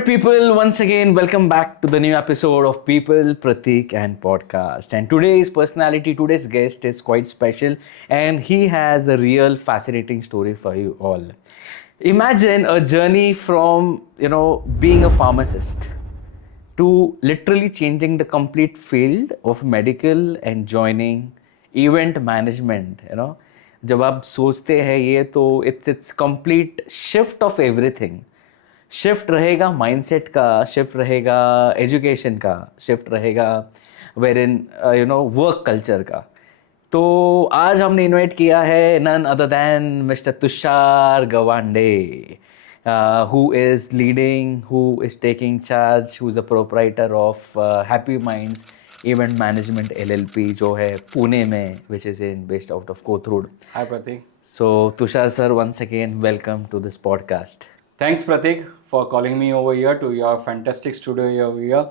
right, people, once again, welcome back to the new episode of People, Pratik, and Podcast. And today's guest is quite special, and he has a real fascinating story for you all. Imagine a journey from, being a pharmacist to literally changing the complete field of medical and joining event management. जब आप सोचते हैं ये तो it's complete shift of everything. Shift रहेगा mindset का, shift रहेगा education का, शिफ्ट रहेगा वेर इन वर्क कल्चर का. तो आज हमने इनवाइट किया है none other than mister Tushar Gawande, who is leading, who is taking charge, who is a proprietor of Happy Minds Event Management LLP जो है पुणे में, which is based out of Kothurud. Hi Pratik. So Tushar sir, once again welcome to this podcast. Thanks Pratik for calling me over here to your fantastic studio over here.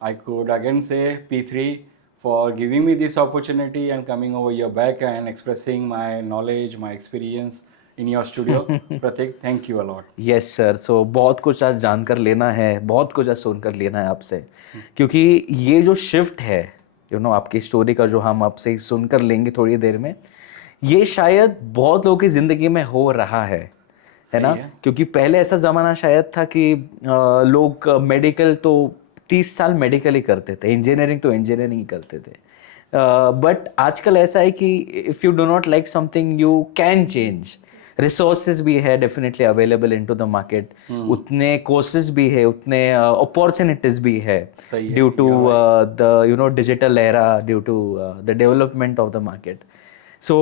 I could again say P3 for giving me this opportunity and coming over here back and expressing my knowledge, my experience in your studio. Pratik, thank you a lot. Yes sir. So बहुत कुछ आज जानकर लेना है, बहुत कुछ आज सुनकर लेना है आपसे, क्योंकि ये जो शिफ्ट है आपकी स्टोरी का, जो हम आपसे सुनकर लेंगे थोड़ी देर में, ये शायद बहुत लोगों की ज़िंदगी में हो रहा है ना. क्योंकि पहले ऐसा ज़माना शायद था कि लोग मेडिकल तो 30 साल मेडिकल ही करते थे, इंजीनियरिंग तो इंजीनियरिंग ही करते थे. बट आजकल ऐसा है कि if you do not like something you can change. Resources भी है definitely available into the market, उतने कोर्सेज भी है, उतने अपॉर्चुनिटीज भी है due to the digital era, due to the development of the market. So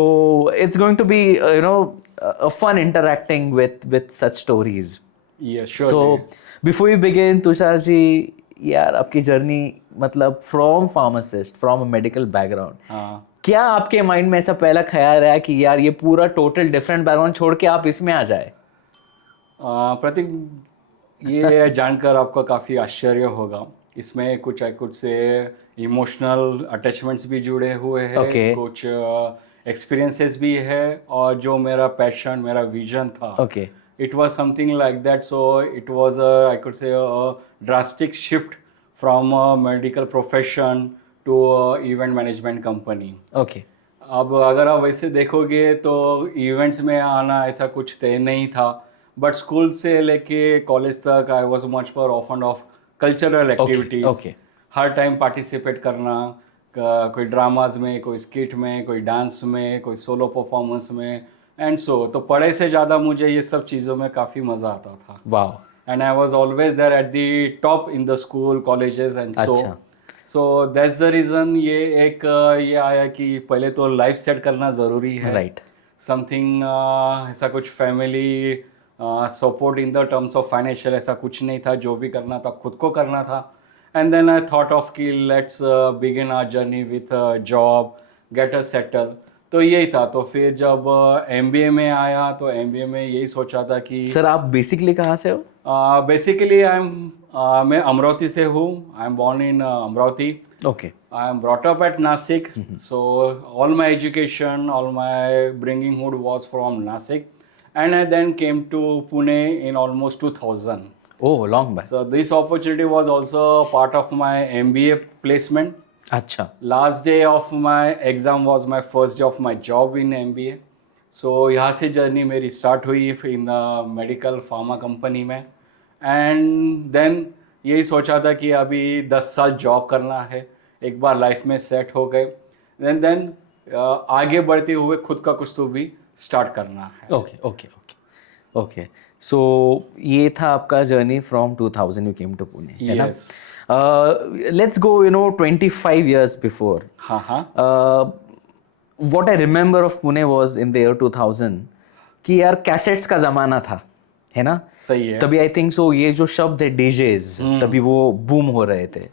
it's going to be a fun interacting with such stories. Yeah, sure. So before we begin, Tushar ji, यार आपकी journey मतलब from pharmacist, from a medical background, क्या आपके mind में ऐसा पहला ख्याल आया कि यार ये पूरा टोटल डिफरेंट बैकग्राउंड छोड़ के आप इसमें आ जाए? प्रतीक, ये जानकर आपको काफ़ी आश्चर्य होगा. इसमें कुछ से इमोशनल अटैचमेंट्स भी जुड़े हुए हैं. Okay. कुछ एक्सपीरियंसेस भी है, और जो मेरा पैशन, मेरा विजन था, Okay. it was something like that. So it was I could say a drastic shift from a medical profession to a event management company. Okay. अब अगर आप वैसे देखोगे तो इवेंट्स में आना ऐसा कुछ तय नहीं था, बट स्कूल से लेके कॉलेज तक I was much more often of cultural activities. Okay. Her time participate करना, कोई ड्रामाज में, कोई स्किट में, कोई डांस में, कोई सोलो परफॉर्मेंस में, एंड सो तो पढ़ाई से ज़्यादा मुझे ये सब चीज़ों में काफ़ी मज़ा आता था. वाह. And I was always there at the top in the school, colleges and so that's the reason. ये आया कि पहले तो लाइफ सेट करना ज़रूरी है. राइट. समथिंग ऐसा कुछ family support in the terms of financial ऐसा कुछ नहीं था. जो भी करना था खुद को करना था. And then I thought of कि let's begin our journey with job, get a settle. तो यही था. तो फिर जब MBA में आया तो MBA में यही सोचा था कि सर आप बेसिकली कहाँ से हो? बेसिकली मैं अमरावती से हूँ. I am born in Amravati. Okay. I am brought up at Nasik. So all my education, all my bringing hood was from Nasik, and I then came to Pune in almost 2000. Oh, long back. So this opportunity was also part of my MBA placement. अच्छा. Last day of my exam was my first day of my job in MBA. So यहाँ से journey मेरी start हुई इन medical pharma company में. And then यही सोचा था कि अभी 10 साल जॉब करना है, एक बार लाइफ में सेट हो गए, देन आगे बढ़ते हुए खुद का कुछ तो भी स्टार्ट करना है. Okay okay okay okay. So ये था आपका journey from 2000 you came to Pune, है ना? Let's go 25 years before. What I remember of Pune was in the year 2000 कि यार कैसेट्स का ज़माना था, है ना? सही है. तभी आई थिंक सो ये जो शब्द है डीजेज, तभी वो बूम हो रहे थे.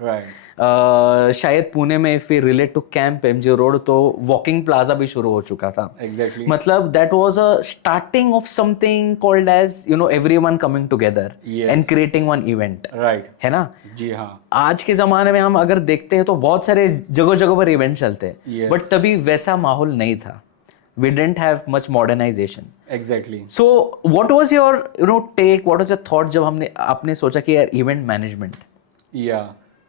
शायद पुणे में फिर relate to camp MG road तो वॉकिंग प्लाजा भी शुरू हो चुका था. एग्जैक्टली. मतलब that was a starting of something called as everyone coming together and creating one event. Right. है ना? जी हाँ. आज के जमाने में हम अगर देखते हैं तो बहुत सारे जगह जगह पर इवेंट चलते हैं, Yes. बट तभी वैसा माहौल नहीं था, we didn't have much modernization. Exactly So what was your take, what was your thought जब हमने आपने सोचा कि यार इवेंट मैनेजमेंट? या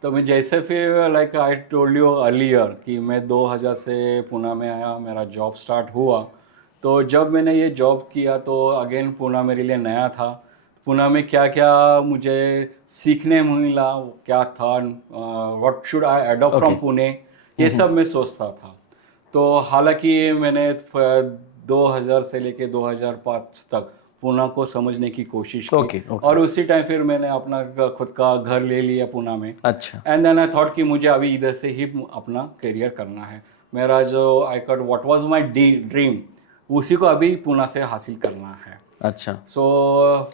तो मैं जैसे फिर like I told you earlier कि मैं 2000 से पुणे में आया, मेरा जॉब स्टार्ट हुआ। तो जब मैंने ये जॉब किया तो अगेन पुणे मेरे लिए नया था। पुणे में क्या क्या मुझे सीखने मिला, क्या था, what should I adopt from Pune, ये सब मैं सोचता था। तो हालांकि मैंने 2000 से लेके 2005 तक पुणे को समझने की कोशिश की। Okay, okay. और उसी टाइम फिर मैंने अपना खुद का घर ले लिया पुणे में। अच्छा, एंड देन आई थॉट कि मुझे अभी इधर से ही अपना करियर करना है। मेरा जो आई cot what was my dream, उसी को अभी पुणे से हासिल करना है। अच्छा, सो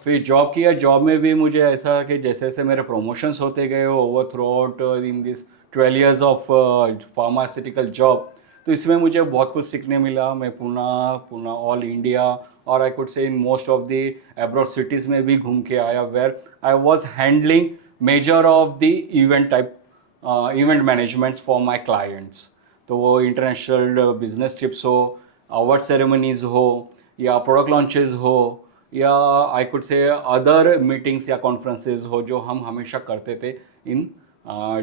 फिर जॉब किया। जॉब में भी मुझे ऐसा कि जैसे जैसे मेरे प्रमोशंस होते गए over through out in this 12 years of pharmaceutical job, तो इसमें मुझे बहुत कुछ सीखने मिला। मैं पुणे ऑल इंडिया और I could say in most of the abroad cities में भी घूम के आया, where I was handling major of the event type event managements for my clients. तो वो इंटरनेशनल बिजनेस ट्रिप्स हो, अवार्ड सेरेमनीज हो, या प्रोडक्ट लॉन्चेस हो, या I could say other meetings या कॉन्फ्रेंसेज हो, जो हम हमेशा करते थे इन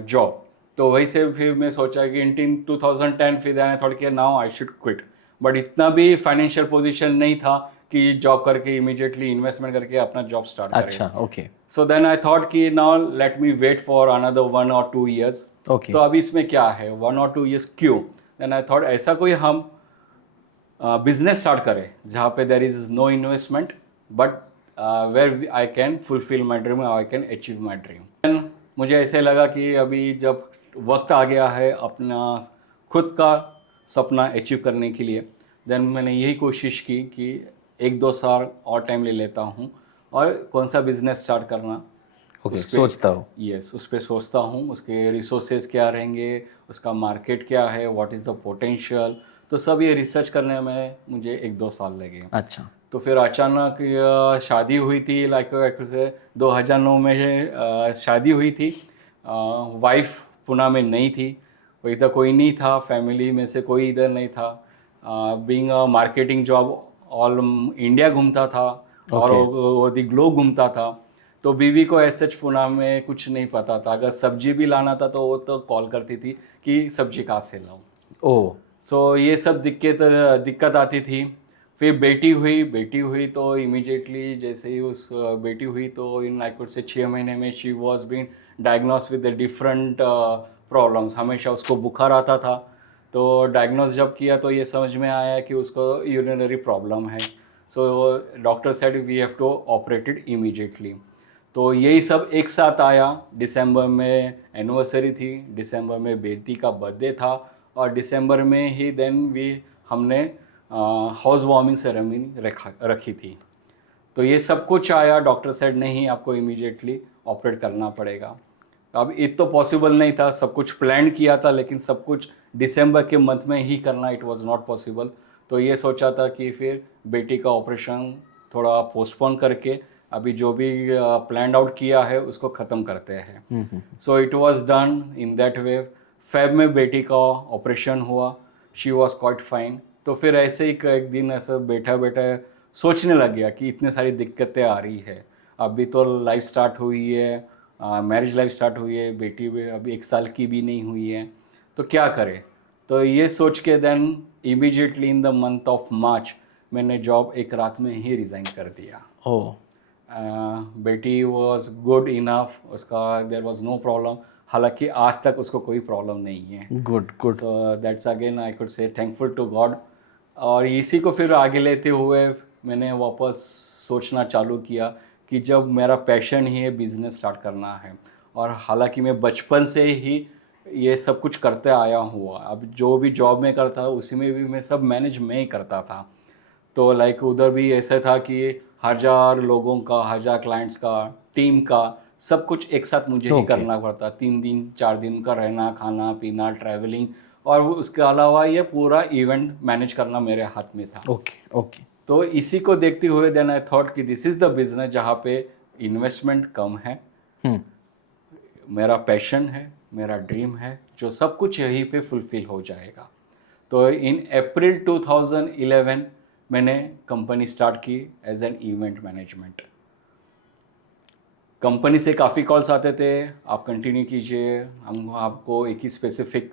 जॉब। तो वही से फिर मैं सोचा कि इन 2010 फिर आई थॉट कि now I should quit. But इतना भी फाइनेंशियल पोजीशन नहीं था कि जॉब करके इमीडिएटली इन्वेस्टमेंट करके अपना जॉब स्टार्ट करें। अच्छा, okay, so then I thought कि now let me wait for another 1 or 2 years। Okay, तो अभी इसमें क्या है 1 or 2 years क्यों? देन आई थॉट ऐसा कोई हम बिजनेस स्टार्ट करें जहाँ पे there is no investment, but where I can fulfil my dream, I can achieve my dream. मुझे ऐसे लगा कि अभी जब वक्त आ गया है अपना खुद का सपना अचीव करने के लिए, देन मैंने यही कोशिश की कि 1-2 साल और टाइम ले लेता हूँ और कौन सा बिजनेस स्टार्ट करना। ओके, उस पे- सोचता हूँ। यस, उस पर सोचता हूँ, उसके रिसोर्सेज क्या रहेंगे, उसका मार्केट क्या है, व्हाट इज़ द पोटेंशियल। तो सब ये रिसर्च करने में मुझे 1-2 साल लगे। अच्छा, तो फिर अचानक शादी हुई थी, लाइक से 2009 में शादी हुई थी। वाइफ पुणे में नहीं थी, इधर कोई नहीं था, फैमिली में से कोई इधर नहीं था। Being a marketing job all India घूमता था और द ग्लोब घूमता था। तो बीवी को ऐसे पुणे में कुछ नहीं पता था। अगर सब्जी भी लाना था तो वो तो कॉल करती थी कि सब्जी कहाँ से लाऊं। ओ, सो ये सब दिक्कत आती थी। फिर बेटी हुई तो इमीडिएटली जैसे ही उस बेटी हुई तो इन आई कुड से 6 महीने में she was been diagnose with different problems. हमेशा उसको बुखार आता था। तो डायग्नोस जब किया तो ये समझ में आया कि उसको यूरिनरी प्रॉब्लम है। So doctor said we have to operated immediately. तो यही सब एक साथ आया। दिसंबर में एनिवर्सरी थी, दिसंबर में बेटी का बर्थडे था, और दिसंबर में ही देन हमने हाउस वार्मिंग सेरेमनी रखी थी। तो ये सब कुछ आया। डॉक्टर सेड नहीं, आपको इमीडिएटली ऑपरेट करना पड़ेगा। अब ये तो पॉसिबल नहीं था, सब कुछ प्लान किया था, लेकिन सब कुछ दिसंबर के मंथ में ही करना इट वाज नॉट पॉसिबल। तो ये सोचा था कि फिर बेटी का ऑपरेशन थोड़ा पोस्टपोन करके अभी जो भी प्लान आउट किया है उसको ख़त्म करते हैं। So it was done in that way. Feb में बेटी का ऑपरेशन हुआ, शी वॉज क्वाइट फाइन। तो फिर ऐसे ही एक दिन ऐसा बैठा बैठा सोचने लग गया कि इतने सारी दिक्कतें आ रही है। अभी तो लाइफ स्टार्ट हुई है, मैरिज लाइफ स्टार्ट हुई है, बेटी भी अभी 1 साल की भी नहीं हुई है, तो क्या करें। तो ये सोच के then immediately in the month of March मैंने जॉब एक रात में ही रिज़ाइन कर दिया। ओ, बेटी वॉज गुड इनफ, उसका देर वॉज नो प्रॉब्लम। हालांकि आज तक उसको कोई प्रॉब्लम नहीं है। Good good. So that's again I could say thankful to God. और इसी को फिर आगे लेते हुए मैंने वापस सोचना चालू किया कि जब मेरा पैशन ही है बिज़नेस स्टार्ट करना है, और हालांकि मैं बचपन से ही ये सब कुछ करते आया हुआ, अब जो भी जॉब में करता उसी में भी मैं सब मैनेज मैं ही करता था। तो लाइक उधर भी ऐसा था कि 1000 लोगों का, 1000 क्लाइंट्स का, टीम का, सब कुछ एक साथ मुझे ही करना पड़ता। 3 दिन 4 दिन का रहना, खाना पीना, ट्रैवलिंग, और उसके अलावा ये पूरा इवेंट मैनेज करना मेरे हाथ में था। Okay okay. तो इसी को देखते हुए देन आई थॉट कि दिस इज़ द बिजनेस जहाँ पे इन्वेस्टमेंट कम है, मेरा पैशन है, मेरा ड्रीम है, जो सब कुछ यहीं पे फुलफिल हो जाएगा। तो इन अप्रैल 2011 मैंने कंपनी स्टार्ट की as an event management. Company से काफ़ी कॉल्स आते थे, आप कंटिन्यू कीजिए, हम आपको एक ही स्पेसिफिक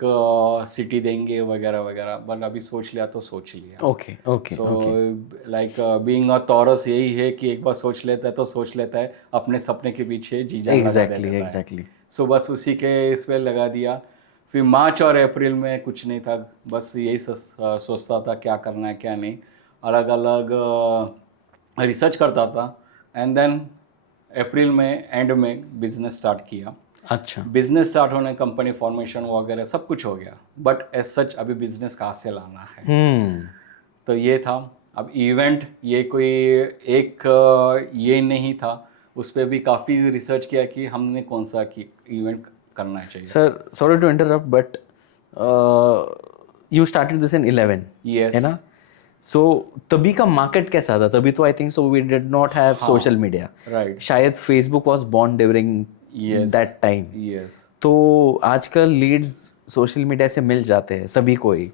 सिटी देंगे वगैरह वगैरह, बट अभी सोच लिया तो सोच लिया। Okay okay so okay like being a Taurus यही है कि एक बार सोच लेता है तो सोच लेता है, अपने सपने के पीछे जी जान लगा एग्जैक्टली देता है। एग्जैक्टली सो बस उसी के इस पे लगा दिया। फिर मार्च और अप्रैल में कुछ नहीं था, बस यही सोचता था क्या करना है क्या नहीं, अलग अलग रिसर्च करता था। एंड देन अप्रैल में एंड में बिजनेस स्टार्ट किया। अच्छा बिजनेस स्टार्ट होने, कंपनी फॉर्मेशन वगैरह सब कुछ हो गया, बट एज सच अभी बिजनेस कहाँ से लाना है, तो ये था। अब इवेंट ये कोई एक ये नहीं था, उस पर भी काफ़ी रिसर्च किया कि हमने कौन सा इवेंट करना चाहिए। Sir sorry to interrupt but you started this in 11 Yes. है ना? सो तभी का मार्केट कैसा था? तभी तो I think so we did not have social media, right. शायद Facebook was born during Yes. That time. Yes. तो आजकल लीड्स सोशल मीडिया से मिल जाते हैं सभी को ही,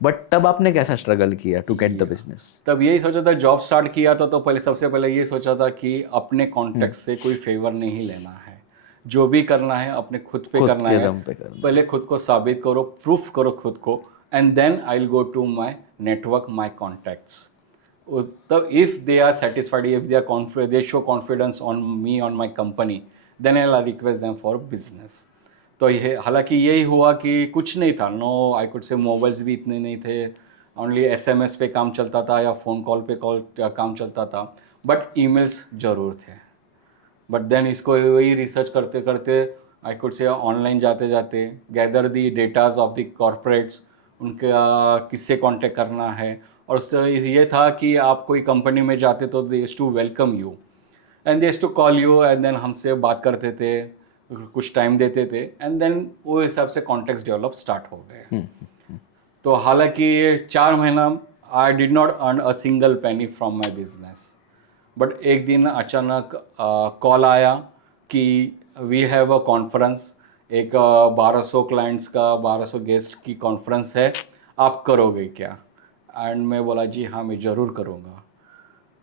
बट तब आपने कैसा स्ट्रगल किया टू गेट द बिजनेस? तब यही सोचा था, जॉब स्टार्ट किया था तो पहले सबसे पहले ये सोचा था कि अपने कॉन्टेक्ट से कोई फेवर नहीं लेना है, जो भी करना है अपने खुद पे खुद करना के है। दम पे करना। पहले खुद को साबित करो, प्रूफ करो खुद को, and then I will go to my network, my contacts. तब if they are satisfied, if they are confident, they show confidence on me, on my company, then I will request them for business. तो ये हालांकि यही हुआ कि कुछ नहीं था, no I could say mobiles भी इतने नहीं थे, ओनली SMS पे काम चलता था या फ़ोन कॉल पे काम चलता था, बट ईमेल्स ज़रूर थे। बट देन इसको वही रिसर्च करते करते आई कुड से ऑनलाइन जाते जाते gather the datas of the corporates, उनका किससे कांटेक्ट करना है। और उससे ये था कि आप कोई कंपनी में जाते तो they used to welcome you and they used to call you, and then हमसे बात करते थे, कुछ टाइम देते थे, एंड देन वो हिसाब से कॉन्टेक्ट्स डेवलप स्टार्ट हो गए। तो हालांकि 4 महीना आई did not earn a single penny from my business, but एक दिन अचानक कॉल आया कि वी हैव अ कॉन्फ्रेंस, एक 1200 क्लाइंट्स का 1200 गेस्ट की कॉन्फ्रेंस है, आप करोगे क्या? एंड मैं बोला जी हाँ मैं ज़रूर करूँगा।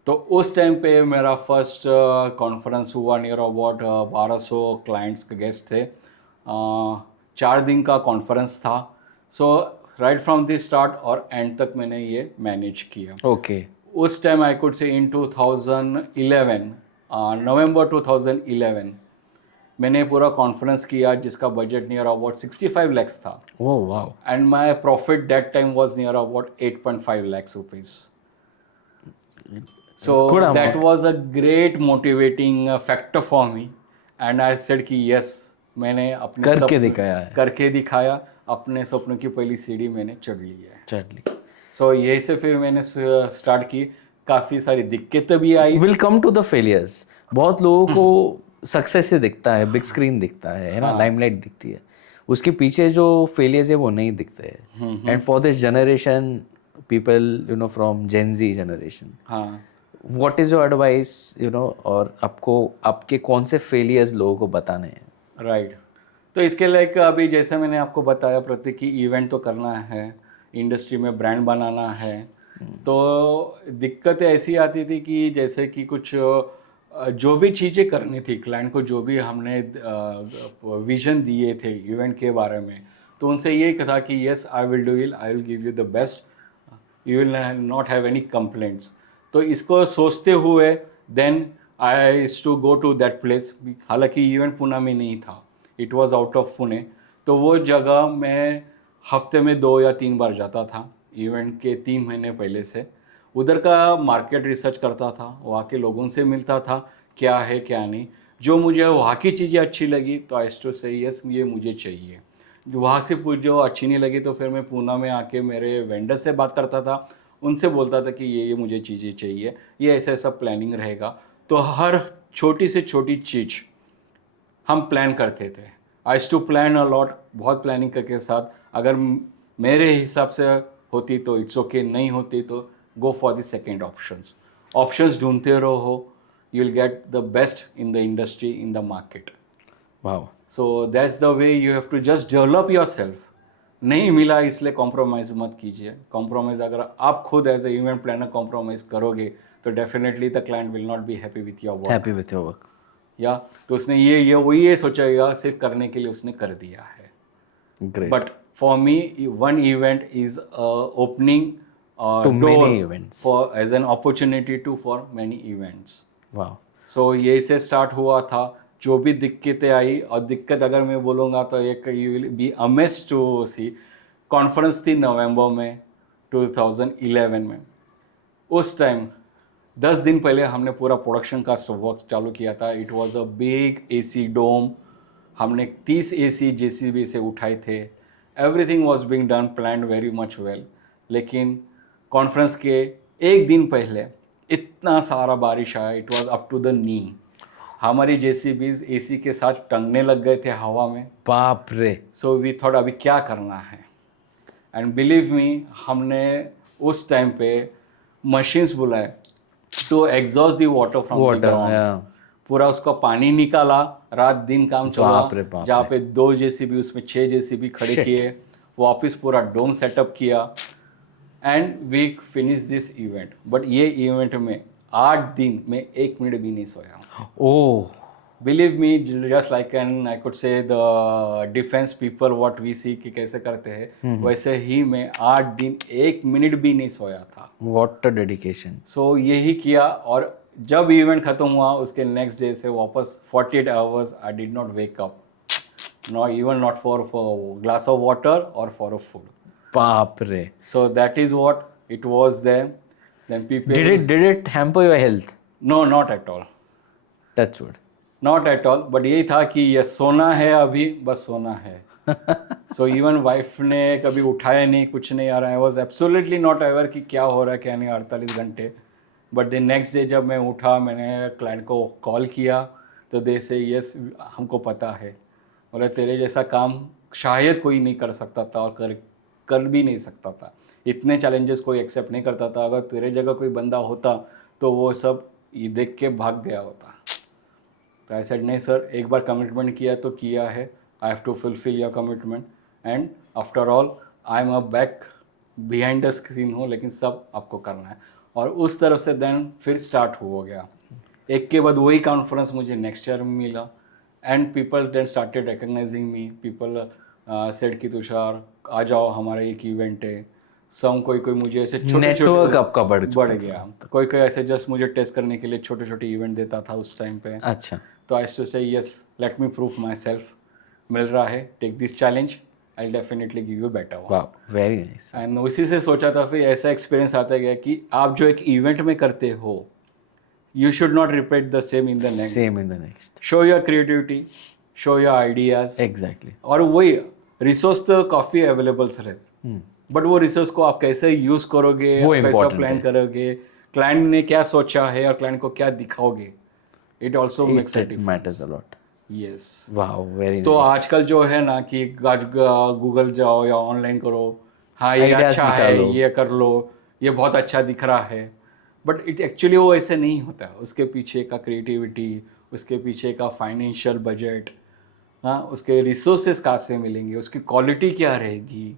तो उस टाइम पे मेरा फर्स्ट कॉन्फ्रेंस हुआ, नियर अबाउट 1200 क्लाइंट्स के गेस्ट थे, 4 दिन का कॉन्फ्रेंस था। सो राइट फ्रॉम द स्टार्ट और एंड तक मैंने ये मैनेज किया। ओके उस टाइम आई कुड से इन 2011, नवंबर 2011 मैंने पूरा कॉन्फ्रेंस किया जिसका बजट नियर अबाउट 65 lakhs था, oh wow and my profit that time was near about 8.5 lakhs rupees. So Good that amount. was a great motivating factor for me, and I said कि yes, मैंने अपने करके दिखाया है। करके दिखाया, अपने सपनों की पहली सीढ़ी मैंने चढ़ ली है। चलिए, सो यही से फिर मैंने स्टार्ट की, काफ़ी सारी दिक्कतें भी आई। Will come to the failures. बहुत लोगों को सक्सेस से दिखता है, बिग स्क्रीन दिखता है ना, लाइमलाइट दिखती है, उसके पीछे जो फेलियर्स है वो नहीं दिखते हैं। And for this generation people you know from Gen Z generation, हाँ, what is your advice you know, और आपको आपके कौन से फेलियर्स लोगों को बताने हैं? राइट। तो इसके लाइक अभी जैसे मैंने आपको बताया प्रतीक की इवेंट तो करना है, इंडस्ट्री में ब्रांड बनाना है, तो दिक्कतें ऐसी आती थी कि जैसे कि कुछ जो भी चीज़ें करनी थी क्लाइंट को, जो भी हमने विजन दिए थे इवेंट के बारे में, तो उनसे ये था कि yes I will do it, I will give you the best, you will not have any complaints. तो इसको सोचते हुए then I used to go to that place. हालांकि इवेंट पुणे में नहीं था, it was out of Pune, तो वो जगह मैं हफ्ते में 2 या 3 बार जाता था, इवेंट के 3 महीने पहले से। उधर का मार्केट रिसर्च करता था, वहाँ के लोगों से मिलता था क्या है क्या नहीं, जो मुझे वहाँ की चीज़ें अच्छी लगी तो आई टू से यस ये मुझे चाहिए। वहाँ से जो अच्छी नहीं लगी तो फिर मैं पूना में आके मेरे वेंडर से बात करता था, उनसे बोलता था कि ये मुझे चीज़ें चाहिए, ये ऐसा ऐसा प्लानिंग रहेगा। तो हर छोटी से छोटी चीज़ हम प्लान करते थे। आई टू प्लान अ लॉट, बहुत प्लानिंग करके साथ, अगर मेरे हिसाब से होती तो इट्स ओके, नहीं होती तो go for the second options ढूंढते रहो, you will get the best in the industry, in the market. Wow, So that's the way you have to just develop yourself. नहीं मिला इसलिए कॉम्प्रोमाइज़ मत कीजिए. कॉम्प्रोमाइज़ अगर आप खुद as a event planner compromise करोगे तो definitely the client will not be happy with your work. Happy with your work. या तो उसने ये सोचेगा सिर्फ करने के लिए उसने कर दिया है. Great. But for me, one event is opening To door many events. for as an opportunity to for many events. Wow. So ये से स्टार्ट हुआ था. जो भी दिक्कतें आई और दिक्कत अगर मैं बोलूँगा तो एक you will be amazed to see. Conference थी नवंबर में 2011 में. उस टाइम 10 दिन पहले हमने पूरा प्रोडक्शन का वर्क चालू किया था. It was a big AC dome. हमने 30 एसी जेसीबी से उठाए थे. Everything was being done planned very much well. लेकिन कॉन्फ्रेंस के एक दिन पहले इतना सारा बारिश आया. It was up to the knee. हमारी जेसीबीज एसी के साथ टंगने लग गए थे हवा में. बाप रे. सो वी थॉट अभी क्या करना है. एंड बिलीव मी, हमने उस टाइम पे मशीन्स बुलाए to exhaust the water from the water. Ground. पूरा उसका पानी निकाला. रात दिन काम बाप रे, चला. बाप जहाँ रे. पे 2 जेसीबी उसमें 6 जेसीबी खड़े Shit. किए. वापस पूरा डोम सेटअप किया and we finish this event. But ये इवेंट में 8 दिन में 1 मिनट भी नहीं सोया. Oh. Believe me, just like an I could say the defence people what we see कि कैसे करते हैं, वैसे ही मैं 8 दिन 1 मिनट भी नहीं सोया था. What a dedication. सो यही किया. और जब इवेंट खत्म हुआ उसके नेक्स्ट डे से वापस 48 hours I did not wake up. Not for glass of water और फॉर अ फूड. बाप रे. So that is what it was there. Then people Did it hamper your health? No, not at all. Touch wood. Not at all. But यही था कि ये सोना है, अभी बस सोना है. सो इवन वाइफ ने कभी उठाया नहीं, कुछ नहीं आ रहा है. I was absolutely not aware कि क्या हो रहा है क्या नहीं 48 घंटे. बट द नेक्स्ट डे जब मैं उठा, मैंने क्लाइंट को कॉल किया तो दे से यस हमको पता है. बोले तेरे जैसा काम शायद कोई नहीं कर सकता था और कर भी नहीं सकता था. इतने चैलेंजेस कोई एक्सेप्ट नहीं करता था. अगर तेरे जगह कोई बंदा होता तो वो सब ये देख के भाग गया होता. तो आई सेड नहीं सर, एक बार कमिटमेंट किया तो किया है. I have to fulfil your commitment and after all I am a back behind the screen हूँ, लेकिन सब आपको करना है. और उस तरफ से देन फिर स्टार्ट हो गया. एक के बाद वही कॉन्फ्रेंस मुझे नेक्स्ट ईयर में मिला. And people then started recognising me. People said कि तुषार आ जाओ, हमारा एक इवेंट है. सम कोई मुझे ऐसे छोटे नेटवर्क आपका बढ़ गया. कोई ऐसे जस्ट मुझे टेस्ट करने के लिए छोटे छोटे इवेंट देता था उस टाइम पे. अच्छा. तो I too say yes let me prove myself. मिल रहा है, take this challenge, I definitely give you better. वाह, वेरी नाइस. एंड उसी से सोचा था फिर ऐसा एक्सपीरियंस आता गया कि आप जो एक इवेंट में करते हो, you should not repeat the same in the next. Same in the next. Show your creativity, show your ideas. Exactly. और वही रिसोर्स तो काफ़ी अवेलेबल्स रहे, बट वो रिसोर्स को आप कैसे यूज करोगे, वो कैसा important प्लान है. करोगे, क्लाइंट ने क्या सोचा है और क्लाइंट को क्या दिखाओगे, it also makes It matters a lot. Yes. Wow, very तो nice. आजकल जो है ना कि गूगल जाओ या ऑनलाइन करो, हाँ ये Ideas अच्छा है, निकालो. ये कर लो, ये बहुत अच्छा दिख रहा है. बट इट एक्चुअली वो ऐसे नहीं होता. उसके पीछे का क्रिएटिविटी, उसके पीछे का फाइनेंशियल बजट, हाँ उसके रिसोर्सेज कहाँ से मिलेंगे, उसकी क्वालिटी क्या रहेगी,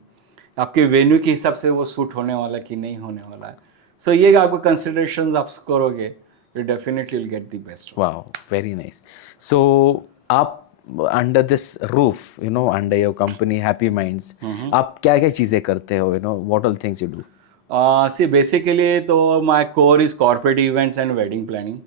आपके वेन्यू के हिसाब से वो सूट होने वाला कि नहीं होने वाला है. सो ये आपको कंसिडरेशंस आप करोगे, you definitely will get the best. Wow, very nice. So, आप under this roof, you know, under your company Happy Minds, आप क्या क्या चीज़ें करते हो, you know, what all things you do? See basically तो my core is corporate events and wedding planning.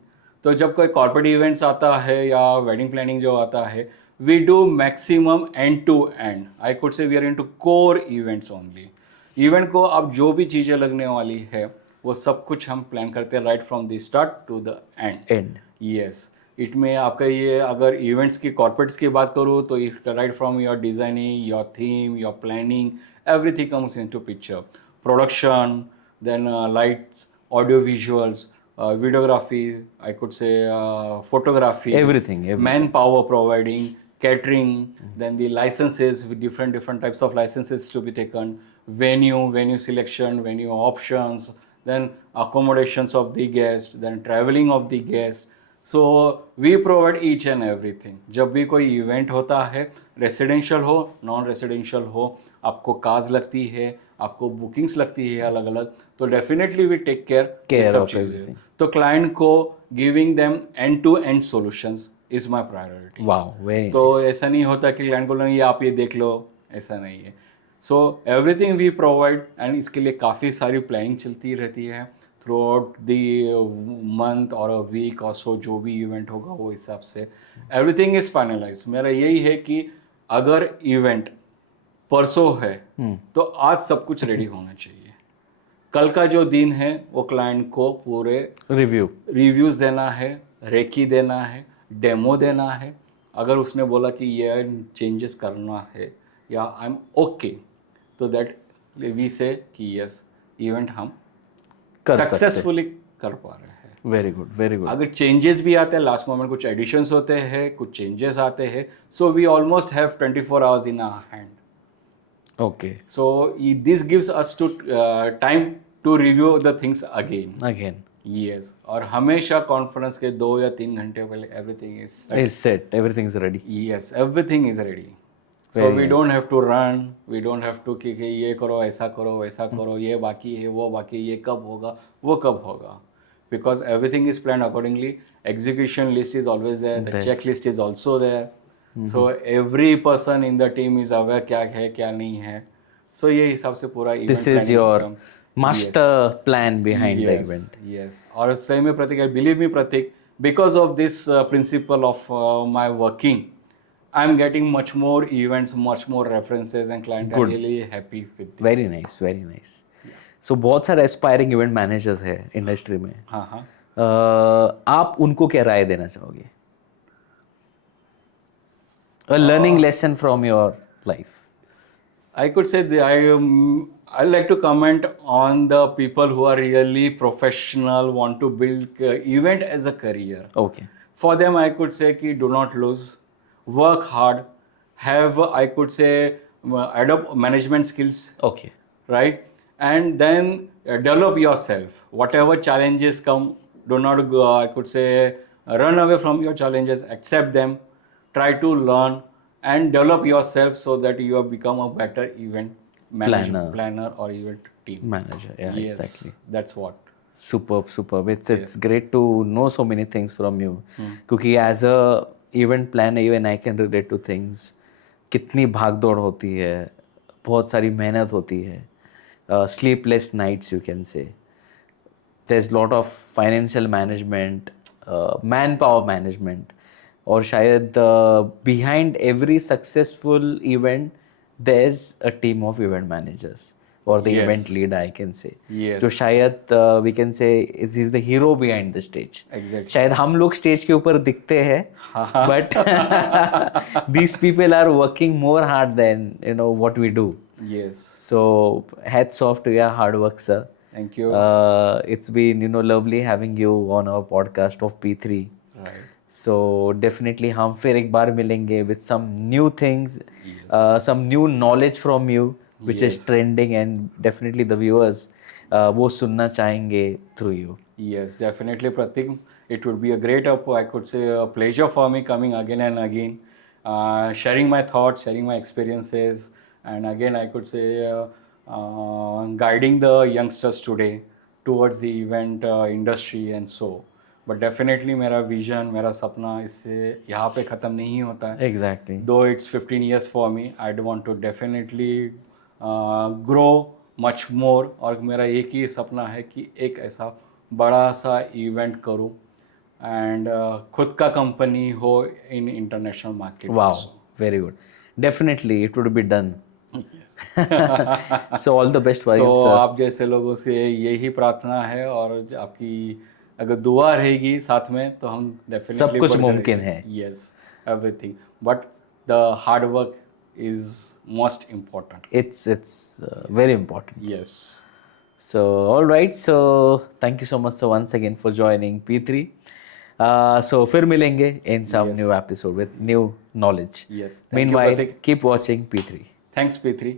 तो जब कोई कॉर्पोरेट इवेंट्स आता है या वेडिंग प्लानिंग जो आता है, we do maximum end to end. I could say we are into core events only. Event को अब जो भी चीज़ें लगने वाली है वो सब कुछ हम प्लान करते हैं right from the start to the end. End. Yes. It में आपका ये अगर इवेंट्स की कॉर्पोरेट्स की बात करूँ तो right from your designing, your theme, your planning, everything comes into picture. Production, then lights, audio visuals, videography, I could say photography, Everything. manpower providing, catering, then the licenses with different types of licenses to be taken, venue selection, venue options, then accommodations of the guest, then traveling of the guest. So we provide each and everything. जब भी कोई event होता है, residential हो, non residential हो, आपको cars लगती है, आपको बुकिंग्स लगती है अलग अलग, तो डेफिनेटली वी टेक केयर सब of चीज़ें। everything. तो क्लाइंट को giving them end to end solutions is my priority. Wow, very तो nice. ऐसा नहीं होता कि क्लाइंट को नहीं ये आप ये देख लो, ऐसा नहीं है। So everything we provide, and इसके लिए काफ़ी सारी प्लानिंग चलती रहती है थ्रू आउट द मंथ और अ वीक और सो, जो भी इवेंट होगा वो हिसाब से एवरीथिंग इज़ फाइनलाइज। मेरा यही है कि अगर इवेंट परसों है तो आज सब कुछ रेडी होना चाहिए। कल का जो दिन है वो क्लाइंट को पूरे Review. रिव्यूज़ देना है, रेकी देना है, डेमो देना है। अगर उसने बोला कि ये चेंजेस करना है या आई एम ओके, तो दैट वी से कि यस इवेंट हम कर सकते हैं. सक्सेसफुली कर पा रहे हैं। Very good, very good. अगर चेंजेस भी आते हैं लास्ट मोमेंट, कुछ एडिशंस होते हैं, कुछ चेंजेस आते हैं, so we almost have 24 hours in our hand. Okay. So this gives us to time to review the things again. Again. Yes. और हमेशा कॉन्फ्रेंस के 2 या 3 घंटे पहले everything is set. Is set. Everything is ready. Yes, everything is ready. So Very we nice. don't have to run, we don't have to कि ये करो, ऐसा करो, वैसा करो, ये बाकी है, वो बाकी, ये कब होगा, वो कब होगा. Because everything is planned accordingly. Execution list is always there. The There. checklist is also there. So every person in the team is aware क्या है, क्या नहीं है. So ये हिसाब से पूरा event This is planning your program. master plan behind the Yes, event. yes. और सही में प्रतीक, believe me Prateek, because of this principle of my working, I'm getting much more events, much more references, and clients are Good. really happy with this. Very nice, very nice. So बहुत सारे aspiring event managers है industry में. हाँ हाँ. आप उनको क्या राय देना चाहोगे? A learning lesson from your life. I could say I like to comment on the people who are really professional, want to build event as a career. Okay. For them, I could say कि do not lose, work hard, have I could say adopt management skills, Okay. right? And then develop yourself. Whatever challenges come, do not go, I could say run away from your challenges, accept them, try to learn and develop yourself so that you have become a better event planner or event team Manager. Yeah, yes, exactly. that's what. Superb, superb. It's great to know so many things from you. क्योंकि as a event planner, even I can relate to things. कितनी भागदौड़ होती है, बहुत सारी मेहनत होती है, sleepless nights you can say. There's lot of financial management, manpower management, और शायद behind every successful event there's a team of event managers or the Yes. event leader I can say. Yes. जो शायद we can say is the hero behind the stage. Exactly. शायद हम लोग stage के ऊपर दिखते हैं, but these people are working more hard than what we do. Yes. So hats off to your hard work, sir. Thank you. It's been lovely having you on our podcast of P3. Right. So definitely हम फिर एक बार मिलेंगे with some new things, some new knowledge from you which is trending, and definitely the viewers वो सुनना चाहेंगे through you. Yes, definitely, Pratik. It would be a great, I could say, a pleasure for me coming again and again, sharing my thoughts, sharing my experiences, and again, I could say, guiding the youngsters today towards the event industry and so. But definitely, मेरा vision, मेरा सपना इससे यहाँ पे ख़त्म नहीं होता है. Exactly. Though it's 15 years for me, I'd want to definitely grow much more. और मेरा एक ही सपना है कि एक ऐसा बड़ा सा इवेंट करूं एंड खुद का कंपनी हो in international market. Wow, very good. Definitely it would be done. So all the best for you, so sir. आप जैसे लोगों से यही प्रार्थना है, और आपकी अगर दुआ रहेगी साथ में तो हम डेफिनेटली सब कुछ मुमकिन है. Yes, everything, but the hard work is most important. It's very important. Yes. So, all right. So, thank you so much, sir, once again for joining P3. So, फिर मिलेंगे in some new episode with new knowledge. Yes. Thank you, Meanwhile, Pratik. keep watching P3. Thanks, P3.